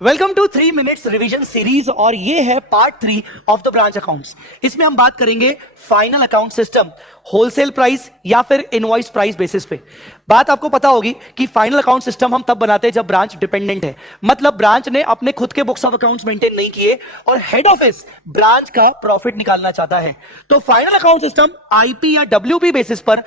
Welcome to 3 minutes revision series और ये है part 3 of the branch accounts. इसमें हम बात करेंगे final account system, wholesale price या फिर इनवॉइस प्राइस बेसिस पे। बात आपको पता होगी कि फाइनल अकाउंट सिस्टम हम तब बनाते हैं जब ब्रांच डिपेंडेंट है, मतलब ब्रांच ने अपने खुद के बुक्स ऑफ अकाउंट्स मेंटेन नहीं किए और हेड ऑफिस ब्रांच का प्रॉफिट निकालना चाहता है। तो फाइनल अकाउंट सिस्टम आईपी या डब्ल्यूपी बेसिस पर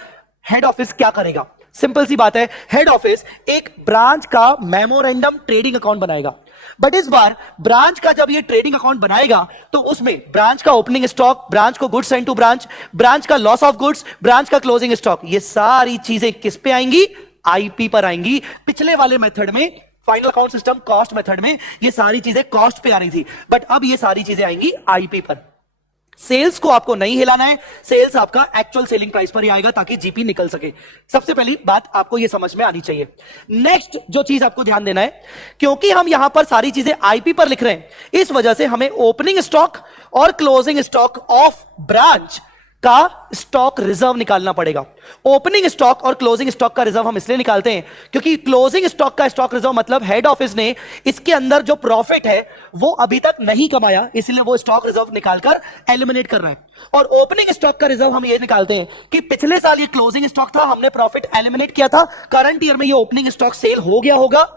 हेड ऑफिस क्या करेगा? सिंपल सी बात है, हेड ऑफिस एक ब्रांच का मेमोरेंडम ट्रेडिंग अकाउंट बनाएगा। बट इस बार ब्रांच का जब ये ट्रेडिंग अकाउंट बनाएगा तो उसमें ब्रांच का ओपनिंग स्टॉक, ब्रांच को goods send to branch, branch का लॉस ऑफ गुड्स, ब्रांच का क्लोजिंग स्टॉक, ये सारी चीजें किस पे आएंगी? आईपी पर आएंगी। पिछले वाले मेथड में, final account system cost method में, ये सारी चीजें कॉस्ट पे आ रही थी, बट अब ये सारी चीजें आएंगी आईपी पर। सेल्स को आपको नहीं हिलाना है, सेल्स आपका एक्चुअल सेलिंग प्राइस पर ही आएगा ताकि जीपी निकल सके। सबसे पहली बात आपको यह समझ में आनी चाहिए। नेक्स्ट जो चीज आपको ध्यान देना है, क्योंकि हम यहां पर सारी चीजें आईपी पर लिख रहे हैं, इस वजह से हमें ओपनिंग स्टॉक और क्लोजिंग स्टॉक ऑफ ब्रांच का स्टॉक रिजर्व निकालना पड़ेगा। ओपनिंग स्टॉक और क्लोजिंग स्टॉक का रिजर्व हम इसलिए निकालते हैं क्योंकि क्लोजिंग स्टॉक का स्टॉक रिजर्व मतलब हेड ऑफिस ने इसके अंदर जो प्रॉफिट है वो अभी तक नहीं कमाया, इसलिए वो स्टॉक रिजर्व निकालकर एलिमिनेट कर रहा है। और ओपनिंग स्टॉक का रिजर्व हम ये निकालते हैं कि पिछले साल ये क्लोजिंग स्टॉक था, हमने प्रॉफिट एलिमिनेट किया था, करंट ईयर में ये ओपनिंग स्टॉक सेल हो गया होगा,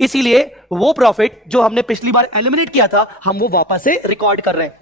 इसीलिए वो प्रॉफिट जो हमने पिछली बार एलिमिनेट किया था हम वो वापस से रिकॉर्ड कर रहे हैं।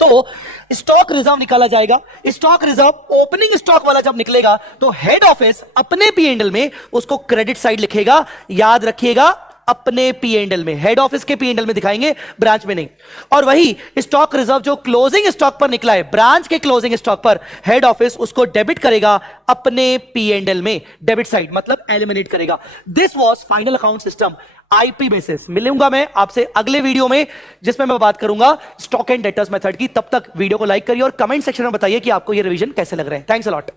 तो स्टॉक रिजर्व निकाला जाएगा। स्टॉक रिजर्व ओपनिंग स्टॉक वाला जब निकलेगा तो हेड ऑफिस अपने पी&एल में उसको क्रेडिट साइड लिखेगा। याद रखिएगा, अपने पी&एल में, हेड ऑफिस के पी&एल में दिखाएंगे, ब्रांच में नहीं। और वही स्टॉक रिजर्व जो क्लोजिंग स्टॉक पर निकला है, ब्रांच के क्लोजिंग स्टॉक पर, हेड ऑफिस उसको डेबिट करेगा अपने पी&एल में, डेबिट साइड मतलब एलिमिनेट करेगा। This was final account system IP basis. मिलूंगा मैं आपसे अगले वीडियो में जिसमें मैं बात करूंगा स्टॉक एंड डेटर्स मेथड की। तब तक वीडियो को लाइक करिए और कमेंट सेक्शन में बताइए कि आपको ये रिवीजन कैसे लग रहे हैं। Thanks a lot.